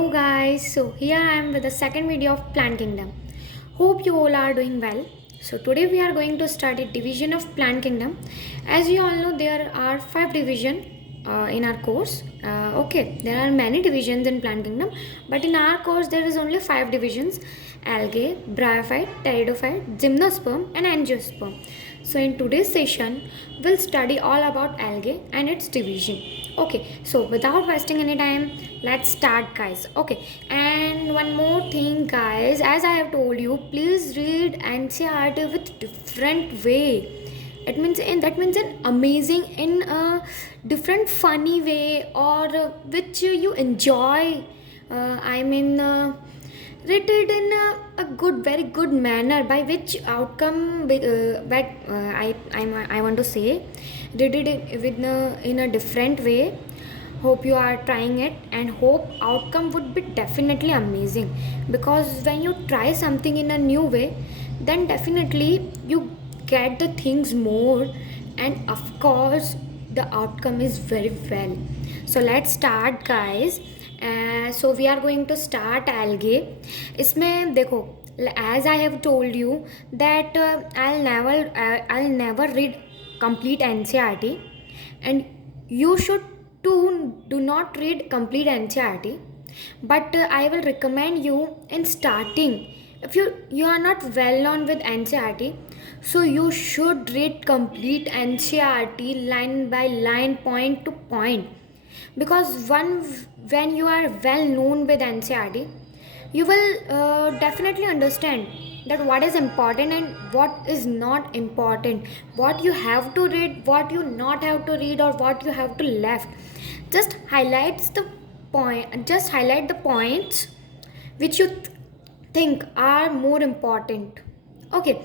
Hello guys, so here I am with the second video of Plant Kingdom. Hope you all are doing well. So today we are going to study division of Plant Kingdom. As you all know, there are 5 division in our course. There are many divisions in Plant Kingdom, but in our course there is only 5 divisions: algae, bryophyte, pteridophyte, gymnosperm and angiosperm. So in today's session, we'll study all about algae and its division. So without wasting any time, let's start guys. And one more thing guys, as I have told you, please read NCERT with different way. That means in amazing, in a different funny way, or which you enjoy. Read it in a good, very good manner, by which outcome that I want to say, read it in a different way. Hope you are trying it, and hope outcome would be definitely amazing, because when you try something in a new way, then definitely you get the things more, and of course the outcome is very well. So let's start guys. So we are going to start algae. इसमें देखो, as I have told you that I'll never read complete NCERT, and you should do not read complete NCERT, but I will recommend you in starting. If you are not well known with NCERT, so you should read complete NCERT line by line, point to point, because when you are well known with NCERT, you will definitely understand that what is important and what is not important, what you have to read, what you not have to read, or what you have to left. Just highlight the points which you think are more important. Here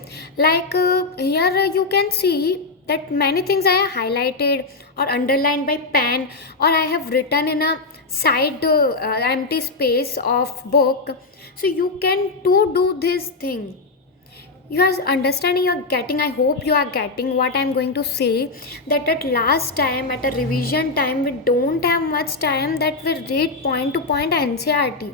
you can see that many things I have highlighted or underlined by pen, or I have written in a side empty space of book. So you can too do this thing. You are understanding, you are getting, I hope you are getting what I am going to say. That at last time, at a revision time, we don't have much time that we read point to point NCERT.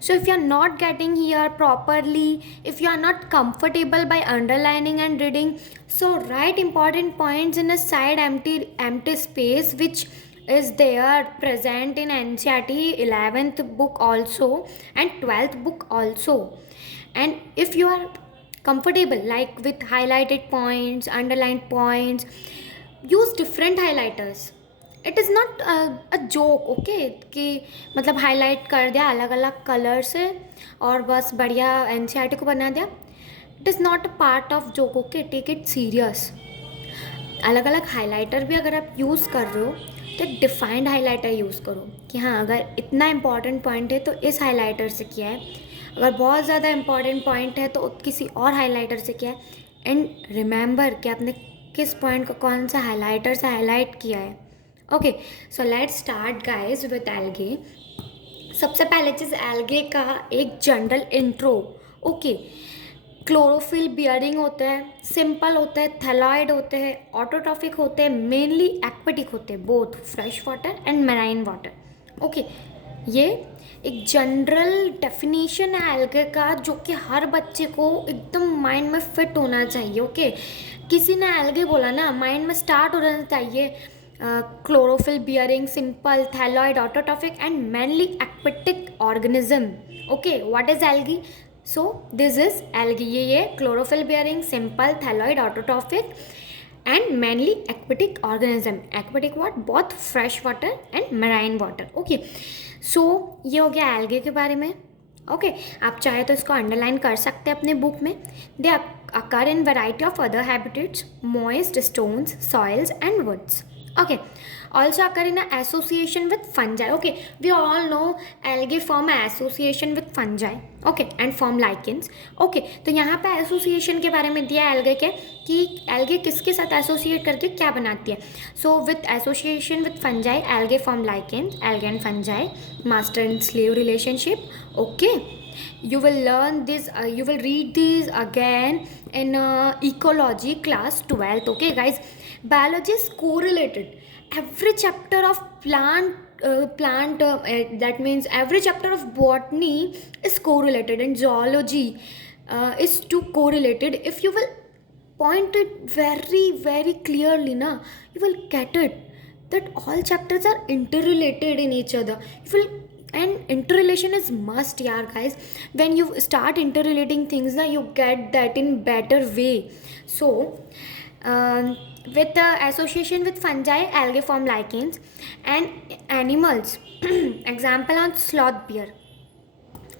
So if you are not getting here properly, if you are not comfortable by underlining and reading, so write important points in a side empty space, which is there present in NCERT 11th book also and 12th book also. And if you are comfortable like with highlighted points, underlined points, use different highlighters. It is not a joke, okay, कि मतलब highlight कर दिया अलग अलग colour से और बस बढ़िया NCERT को बना दिया. It is not a part of joke, okay, take it serious. अलग अलग हाइलाइटर भी अगर आप यूज़ कर रहे हो तो एक डिफाइंड हाइलाइटर यूज़ करो, कि हाँ अगर इतना इम्पॉर्टेंट पॉइंट है तो इस हाइलाइटर से किया है, अगर बहुत ज़्यादा इम्पॉर्टेंट पॉइंट है तो किसी और हाइलाइटर से किया है. एंड रिमेंबर कि आपने किस पॉइंट को कौन सा हाइलाइटर से हाईलाइट किया है. So let's start guys with algae. सबसे पहले चीज़, एल्गे का एक जनरल इंट्रो. क्लोरोफिल बियरिंग होते हैं, सिंपल होते हैं, थैलॉइड होते हैं, ऑटोट्रॉफिक होते हैं, मेनली एक्वेटिक होते हैं, both fresh water and marine water. ये एक जनरल डेफिनेशन है एल्गे का, जो कि हर बच्चे को एकदम माइंड में फिट होना चाहिए. किसी ने एल्गे बोला ना, माइंड में स्टार्ट होना चाहिए. Chlorophyll bearing, simple, thalloid, autotrophic and mainly aquatic organism. What is algae? So this is algae. ये chlorophyll bearing, simple, thalloid, autotrophic and mainly aquatic organism. Aquatic what? Both fresh water and marine water. So ये हो गया algae के बारे में. आप चाहे तो इसको अंडरलाइन कर सकते हैं अपने बुक में. They occur in variety of other habitats, moist stones, soils and woods. Also occur in association with fungi. We all know algae form association with fungi, and form lichens. तो यहाँ पे association के बारे में दिया algae के, कि algae किसके साथ एसोसिएट करके क्या बनाती है. So with association with fungi, algae form lichens. Algae and fungi, master and slave relationship. You will learn this, you will read these again in ecology class 12th. Guys, biology is correlated. Every chapter of plant plant, that means every chapter of botany is correlated, and zoology is too correlated. If you will point it very very clearly na, you will get it that all chapters are interrelated in each other. You will, and interrelation is must, yeah guys. When you start interrelating things na, you get that in better way. So with the association with fungi, algae-form lichens, and animals. Example on sloth bear.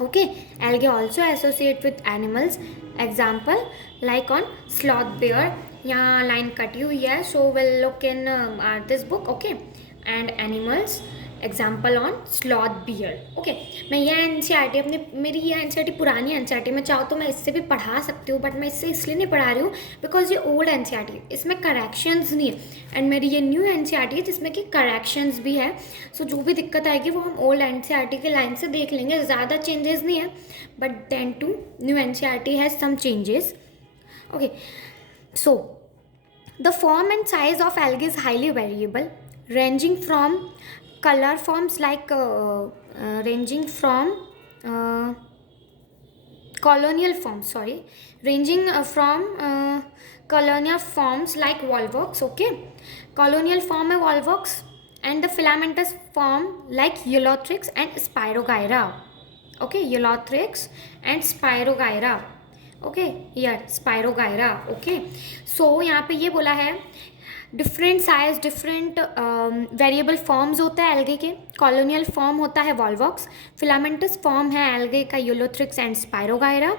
Okay, algae also associate with animals. Example like on sloth bear. यहाँ line कटी हुई है, so we'll look in this book. Okay, and animals. Example on sloth bear. Okay, मैं यह N C R T अपने, मेरी यह N C R T पुरानी एन सी आर टी, मैं चाहूँ तो मैं इससे भी पढ़ा सकती हूँ, बट मैं इससे इसलिए नहीं पढ़ा रही हूँ बिकॉज ये old N C R T, इसमें करेक्शंस नहीं है. एंड मेरी ये new N C R T है जिसमें कि करेक्शंस भी है. सो जो भी दिक्कत आएगी वो हम old N C R T के लाइन से देख लेंगे. ज़्यादा चेंजेस नहीं है, but then too new N C R T has some changes. Okay, so the form and size of algae is highly variable, ranging from color forms like ranging from colonial forms, ranging from colonial forms like volvox. Okay, colonial form है volvox, and the filamentous form like Eulothrix and Spirogyra. Okay, Eulothrix and Spirogyra. Okay, यार spirogyra. Okay, so यहाँ पे ये बोला है different size, different variable forms होते हैं algae के. कॉलोनियल फॉर्म होता है वॉल्वॉक्स, फिलामेंटस फॉर्म है एल्गे का यूलोथ्रिक्स एंड स्पायरोगायरा.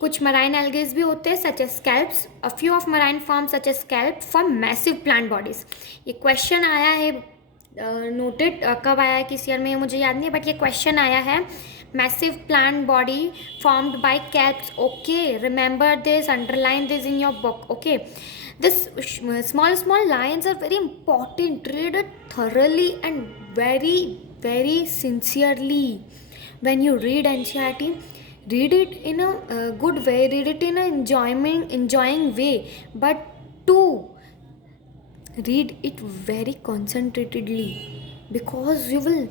कुछ मराइन एल्गेज भी होते हैं such as scalps. A few of marine form such as scalp form massive plant bodies. ये क्वेश्चन आया है, नोटेड कब आया है किस ईयर में मुझे याद नहीं है, बट ये क्वेश्चन आया है. Massive plant body formed by kelps. Okay, remember this, underline this in your book. Okay, this small lines are very important. Read it thoroughly and very very sincerely. When you read NCERT, read it in a good way, read it in a enjoying way, but to read it very concentratedly, because you will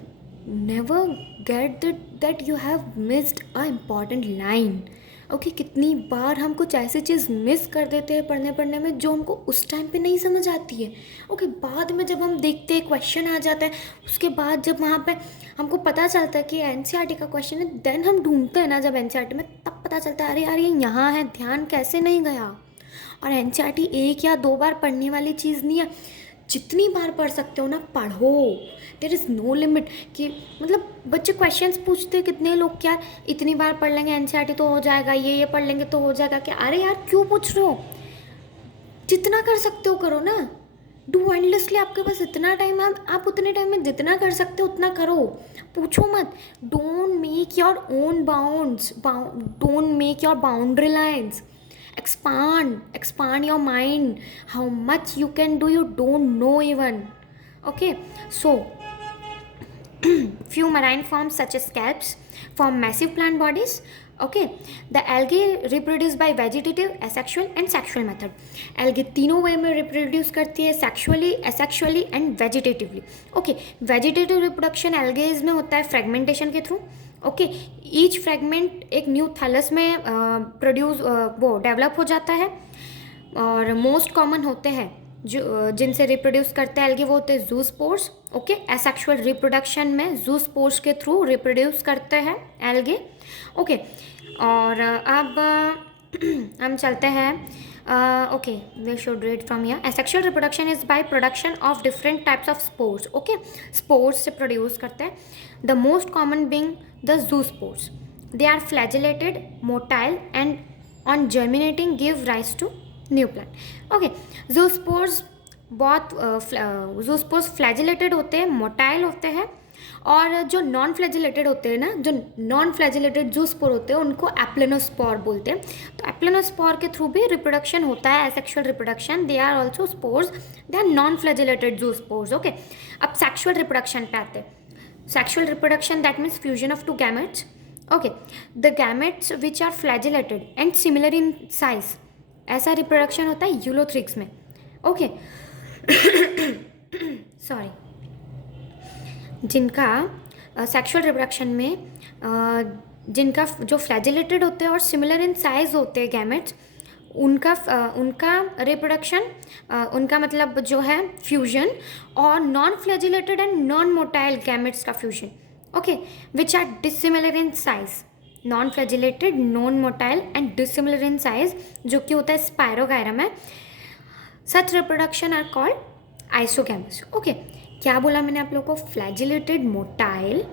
never get that you have missed a important line. Okay, कितनी बार हम कुछ ऐसी चीज़ miss कर देते हैं पढ़ने में जो हमको उस टाइम पे नहीं समझ आती है. ओके, बाद में जब हम देखते हैं क्वेश्चन आ जाता है, उसके बाद जब वहाँ पे हमको पता चलता है कि एन सी आर टी का क्वेश्चन है, देन हम ढूंढते हैं ना जब एन सी आर टी में, तब पता चलता है अरे यार ये यहाँ है, ध्यान कैसे नहीं गया. और एन सी आर टी एक या दो बार पढ़ने वाली चीज़ नहीं है, जितनी बार पढ़ सकते हो ना पढ़ो. There is no limit. कि मतलब बच्चे क्वेश्चंस पूछते हैं कितने लोग, क्या इतनी बार पढ़ लेंगे एनसीईआरटी तो हो जाएगा, ये पढ़ लेंगे तो हो जाएगा क्या. अरे यार क्यों पूछ रहे हो, जितना कर सकते हो करो ना. डू एंडलेसली, आपके पास इतना टाइम है, आप उतने टाइम में जितना कर सकते हो उतना करो. पूछो मत. Don't make your own bounds, don't make your boundary lines. expand your mind. How much you can do, you don't know even. Okay, so few marine forms such as scalps form massive plant bodies. Okay, the algae reproduce by vegetative, asexual and sexual method. algae तीनों वे में reproduce करती है, sexually, asexually and vegetatively. Okay, vegetative reproduction algae में होता है fragmentation के through. Okay, each fragment एक new thallus में प्रोड्यूस वो डेवलप हो जाता है. और मोस्ट कॉमन होते हैं जो जिनसे रिप्रोड्यूस करते हैं एल्गे, वो होते हैं जूस्पोर्स. ओके, एसेक्सुअल रिप्रोडक्शन में जूस्पोर्स के थ्रू रिप्रोड्यूस करते हैं एल्गे. ओके, और अब हम चलते हैं. Okay, we should read from here. Asexual reproduction is by production of different types of spores. Okay, spores से प्रोड्यूस करते हैं. The most common being the zoospores. They are flagellated, motile and on germinating give rise to new plant. Okay, zoospores बहुत zoospores flagellated होते हैं, motile होते हैं, और जो नॉन फ्लैजिलेटेड होते हैं ना, जो नॉन फ्लैजिलेटेड जूस्पोर होते हैं उनको एप्लेनोस्पोर बोलते हैं. तो एप्लेनोस्पोर के थ्रू भी रिप्रोडक्शन होता है, asexual reproduction. They are also spores, they are non flagellated zoospores. Okay, अब सेक्सुअल रिप्रोडक्शन पे आते हैं. Sexual reproduction, that means fusion of two gametes. Okay, the gametes which are flagellated and similar in size, ऐसा reproduction होता है Ulothrix में. Okay, sorry. जिनका sexual reproduction में जिनका जो फ्लैजिलेटेड होते हैं और सिमिलर इन साइज होते हैं गैमेट्स, उनका रिप्रोडक्शन, उनका मतलब जो है फ्यूजन, और non flagellated and non motile gametes का fusion, okay, which are dissimilar in size, non flagellated, non motile and dissimilar in size, जो कि होता है स्पायरोगायरा में। Such reproduction are called isogamous. Okay, क्या बोला मैंने आप लोगों को? Flagellated, motile,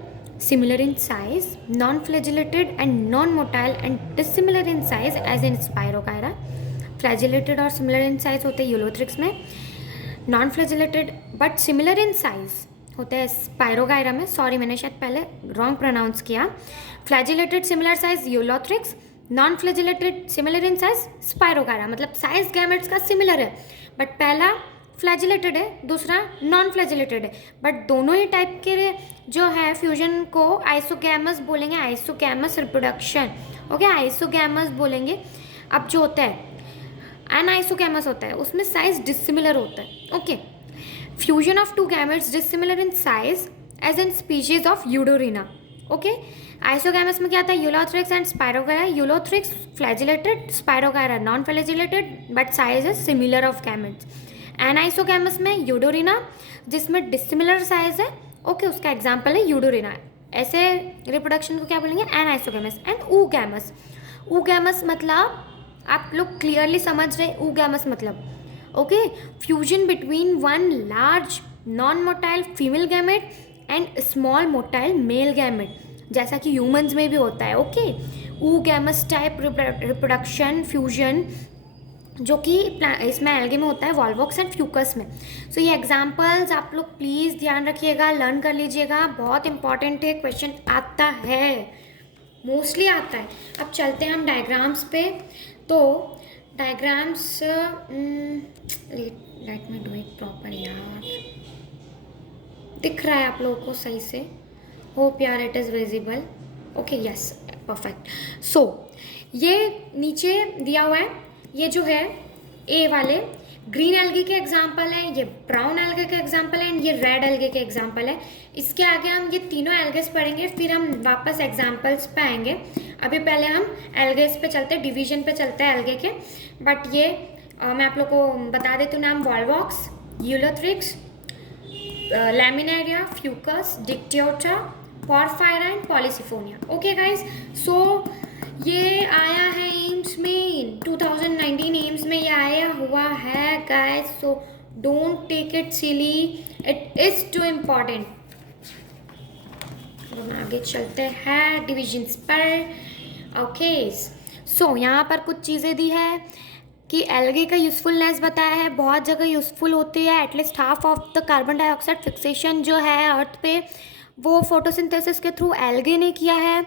similar in size, non flagellated and non motile and dissimilar in size as in Spirogyra. Flagellated और सिमिलर इन साइज होते हैं यूलोथ्रिक्स में, non flagellated but similar in size होते हैं स्पायरोगायरा में। सॉरी, मैंने शायद पहले रॉन्ग प्रोनाउंस किया। Flagellated similar size Ulothrix, non flagellated similar in size spirogyra. मतलब साइज गैमेट्स का सिमिलर है, बट पहला फ्लैजिलेटेड है, दूसरा नॉन फ्लैजिलेटेड है, बट दोनों ही टाइप के जो है फ्यूजन को आइसोगैमस बोलेंगे, आइसोगैमस रिप्रोडक्शन। ओके, आइसोगैमस बोलेंगे। अब जो होता है एनाइसोगैमस होता है, उसमें साइज डिसिमिलर होता है। Okay, fusion of two gametes dissimilar in size as in species of Eudorina. Okay, isogamous में क्या आता है? Ulothrix and Spirogyra. Ulothrix flagellated, Spirogyra non flagellated but size is similar of gametes. Anisogamous में Eudorina, जिसमें dissimilar size है। Okay, उसका example है Eudorina. ऐसे रिप्रोडक्शन को क्या बोलेंगे? एनाइसोगैमस। एंड ऊगैमस, ऊगैमस मतलब आप लोग क्लियरली समझ रहे, ऊगैमस मतलब okay, fusion between one large non motile female gamete and small motile male gamete, जैसा कि ह्यूमंस में भी होता है। Okay, oogamous type reproduction fusion जो कि इसमें एल्गे में होता है, वॉल्वॉक्स एंड फ्यूकस में। सो ये एग्जाम्पल्स आप लोग प्लीज़ ध्यान रखिएगा, लर्न कर लीजिएगा, बहुत इंपॉर्टेंट है, क्वेश्चन आता है, मोस्टली आता है। अब चलते हैं हम डायग्राम्स पे। तो diagrams, let me do it proper यार, दिख रहा है आप लोगों को सही से? होप यार it is visible. Okay, yes, perfect. So ये नीचे दिया हुआ है, ये जो है ए वाले ग्रीन एल्गे के एग्जाम्पल है, ये ब्राउन एल्गे के एग्जाम्पल है, एंड ये रेड एल्गे के एग्जाम्पल है। इसके आगे हम ये तीनों एल्गेस पढ़ेंगे, फिर हम वापस एग्जाम्पल्स पे आएंगे। अभी पहले हम एल्गेस पे चलते हैं, डिवीजन पे चलते हैं एल्गे के। बट ये मैं आप लोग को बता देती हूँ नाम: Volvox, Ulothrix, Laminaria, Fucus, Dictyota, Porphyra and Polysiphonia. Okay guys, so ये आया है एम्स में, 2019 एम्स में ये आया हुआ है guys, so don't take it silly, it is too important. हम आगे चलते हैं डिविजन्स पर। ओके, सो यहाँ पर कुछ चीज़ें दी है कि एल्गे का यूज़फुलनेस बताया है, बहुत जगह यूज़फुल होती है। At least half of the carbon dioxide fixation जो है अर्थ पे, वो फोटोसिंथेसिस के थ्रू एल्गे ने किया है।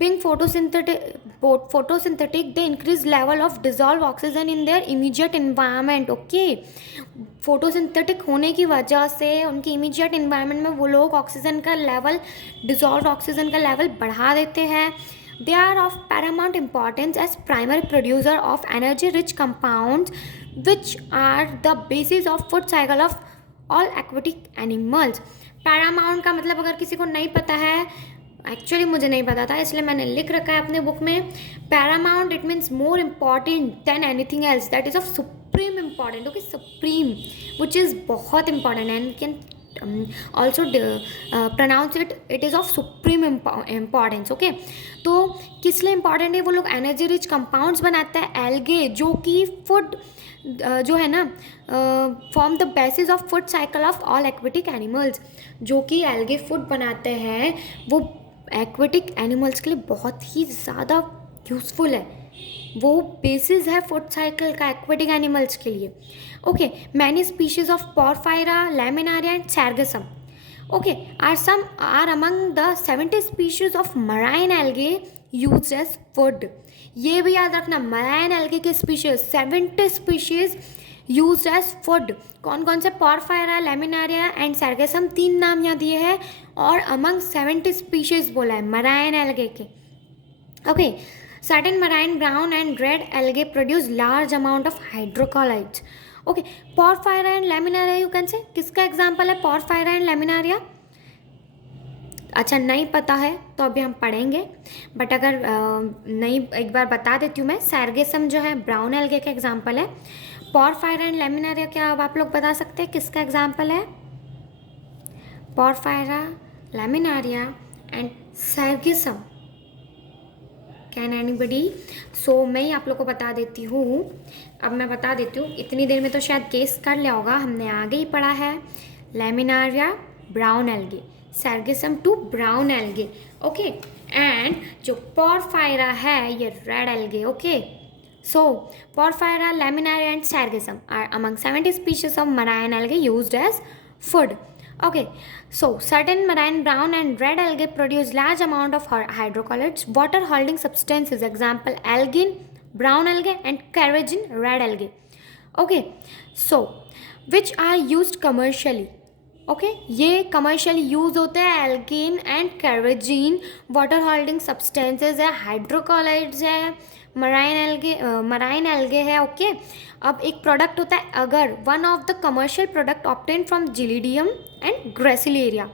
Being photosynthetic, they increase level of dissolved oxygen in their immediate environment. Okay, photosynthetic होने की वजह से उनकी इमीडिएट इन्वायरमेंट में वो लोग ऑक्सीजन का लेवल, डिजॉल्व ऑक्सीजन का लेवल बढ़ा देते हैं। They are of paramount importance as primary producer of energy rich compounds which are the basis of food cycle of all aquatic animals. Paramount का मतलब अगर किसी को नहीं पता है, एक्चुअली मुझे नहीं पता था, इसलिए मैंने लिख रखा है अपने बुक में। Paramount, it means more important than anything else, that is of supreme important. Okay, supreme which is बहुत important and can also pronounce it, it is of supreme importance. Okay, तो किस लिए इम्पॉर्टेंट है? वो लोग energy rich compounds बनाते हैं algae, जो कि फूड जो है ना, form the basis of food cycle of all aquatic animals. जो कि एल्गे फूड बनाते हैं, वो एक्वेटिक एनिमल्स के लिए बहुत ही ज़्यादा यूज़फुल है, वो बेसिस है फूड साइकिल का एक्वेटिक एनिमल्स के लिए। Okay, many species of Porphyra, Laminaria and Sargassum okay are among the 70 species of marine algae use as food. ये भी याद रखना, मराइन एल्गे के species 70 species use as food. कौन कौन से? पोरफायरा, लैमिनारिया एंड सैरगसम, 3 नाम यहाँ दिए हैं, और अमंग 70 स्पीशीज बोला है मराइन एल्गे के। Okay, certain marine brown and red algae produce large amount of hydrocolloids. Okay, Porphyra and Laminaria you can say, किसका एग्जाम्पल है पोरफायरा एंड लैमिनारिया? अच्छा नहीं पता है तो अभी हम पढ़ेंगे, बट अगर नहीं, एक बार बता देती हूँ मैं। सैरगेसम जो है ब्राउन एल्गे का एग्जाम्पल है। पॉरफायरा एंड लेमिनारिया, क्या अब आप लोग बता सकते हैं किसका एग्जाम्पल है? Porphyra, Laminaria and Sargassum. Can anybody? So मैं ही आप लोग को बता देती हूँ। अब मैं बता देती हूँ, इतनी देर में तो शायद गेस कर लिया होगा, हमने आगे ही पढ़ा है। Laminaria brown algae, Sargassum to brown algae, okay. And जो पॉरफायरा है ये red algae, okay. So, Porphyra, Laminaria and Sargassum are among 70 species of marine algae used as food. Okay, so certain marine brown and red algae produce large amount of hydrocolloids, water holding substances. Example: algin, brown algae, and carrageen, red algae. Okay, so which are used commercially. Okay ये commercial use होते हैं। Algin and carrageen water holding substances है, hydrocolloids है, marine algae है, okay. अब एक product होता है agar, one of the commercial product obtain from Gelidium and Gracilaria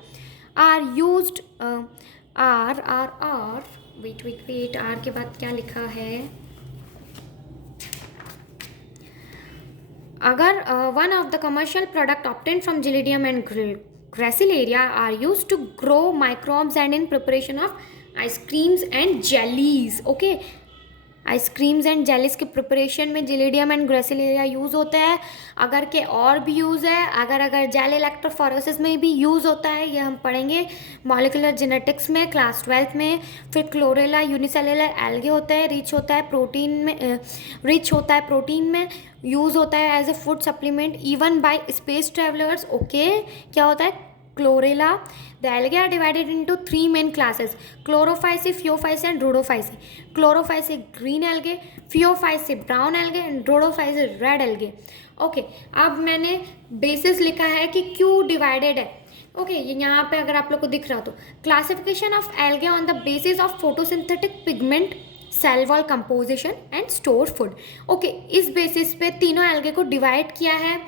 are used, are wet are के बाद क्या लिखा है? अगर one of the commercial product obtained from Gillidium and Gracilaria are used to grow microbes and in preparation of ice creams and jellies, okay। Ice creams and jellies के preparation में जिलीडियम and gracilaria use होता है। अगर के और भी use है, अगर जेल इलेक्ट्रोफोरेसिस में भी यूज़ होता है, ये हम पढ़ेंगे मॉलिकुलर जेनेटिक्स में क्लास 12th में। फिर क्लोरेला यूनिसेलुलर एल्गे होता है, रिच होता है प्रोटीन में, यूज़ होता है as a food supplement even by space travellers, okay. क्या होता है? Chlorella. The algae are divided into 3 main classes: Chlorophyceae, Phaeophyceae and Rhodophyceae. Chlorophyceae green algae, Phaeophyceae brown algae and Rhodophyceae red algae. Okay, अब मैंने basis लिखा है कि क्यों divided है, ओके। ये यहाँ पे अगर आप लोग को दिख रहा हो तो classification of algae on the basis of photosynthetic pigment, cell wall composition and store food, okay. इस बेसिस पे तीनों एल्गे को डिवाइड किया है।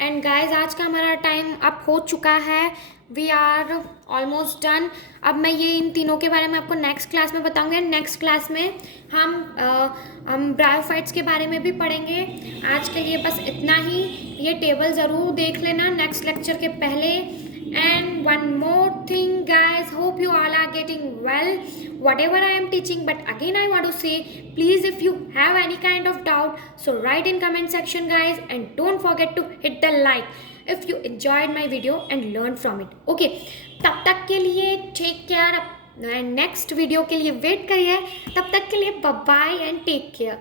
एंड गाइज आज का हमारा टाइम अब हो चुका है, वी आर ऑलमोस्ट डन। अब मैं ये इन तीनों के बारे में आपको नेक्स्ट क्लास में बताऊंगी। नेक्स्ट क्लास में हम ब्रायोफाइट्स के बारे में भी पढ़ेंगे। आज के लिए बस इतना ही। ये टेबल ज़रूर देख लेना नेक्स्ट लेक्चर के पहले। And one more thing guys, hope you all are getting well whatever I am teaching, but again I want to say, please if you have any kind of doubt, so write in comment section guys, and don't forget to hit the like if you enjoyed my video and learned from it, okay। तब तक के लिए take care, next video के लिए wait करिए। तब तक के लिए bye bye and take care.